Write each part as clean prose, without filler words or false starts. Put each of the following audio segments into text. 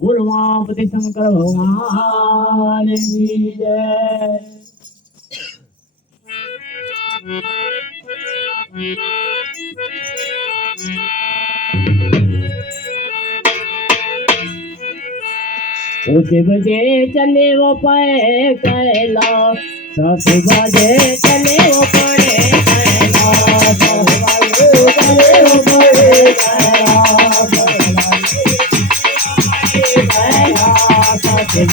ઉર્માપતિ શંકર ભગવાન કી જય. उस बजे चले वो पे कैला, सात बजे चले वो पड़े कैला, सात बजे चले वो पड़े कैला, सात बजे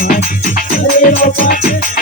चले वो पड़े